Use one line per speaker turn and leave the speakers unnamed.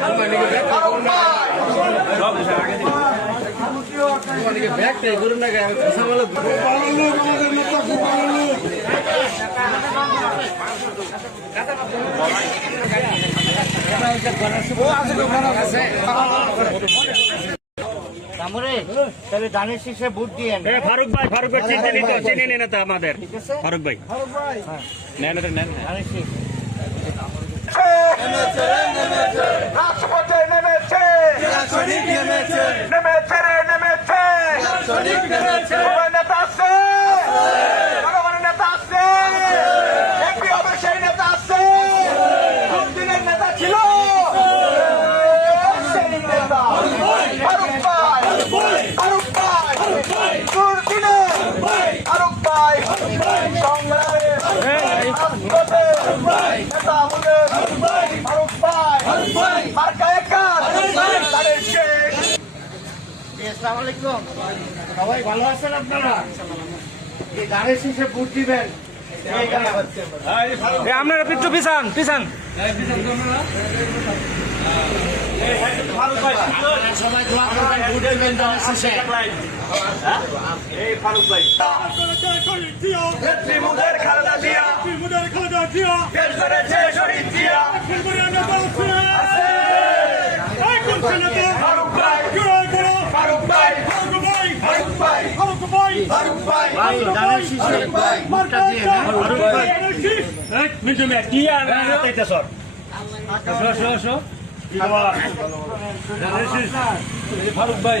ফারুক ভাই ভাই ফারুক ভাই নেতা মোদের ফারুক ভাই
তাহলে ধানের শীষে ভোট দিয়েন
ফারুক ভাই ফারুক ভাই চিনে নিত চিনে নিন তো আমাদের।
ঠিক আছে?
ফারুক ভাই। নেন নেন।
ধানের শীষ
রাজপথে নেমেছে রে নেমেছে ফুলবাই নেতা আছে জনগণের নেতা আছে এমপি হবে সেই নেতা আছে কোন দিনের নেতা ছিল সেই নেতা ফারুক ভাই ফারুক ভাই দুর্দিনে ফারুক ভাই সংগ্রামে রাজপথে নেতা আমাদের ফারুক ভাই মার্কা একা তাদের শেষ
আসসালামু আলাইকুম সবাই ভালো আছেন আপনারা? এই ধানের শীষে ভোট দিবেন।
আপনারা একটু পিছান পিছান।
সবাই দোয়া করবেন ভোট দিবেন ধানের শীষে।
ত্রিমুখের খালেদা জিয়া। দেশ করেছে শহীদ জিয়া ফারুক ভাই ফারুক ভাই ফারুক ভাই ফারুক ভাই
হ্যাঁ?
ফারুক ভাই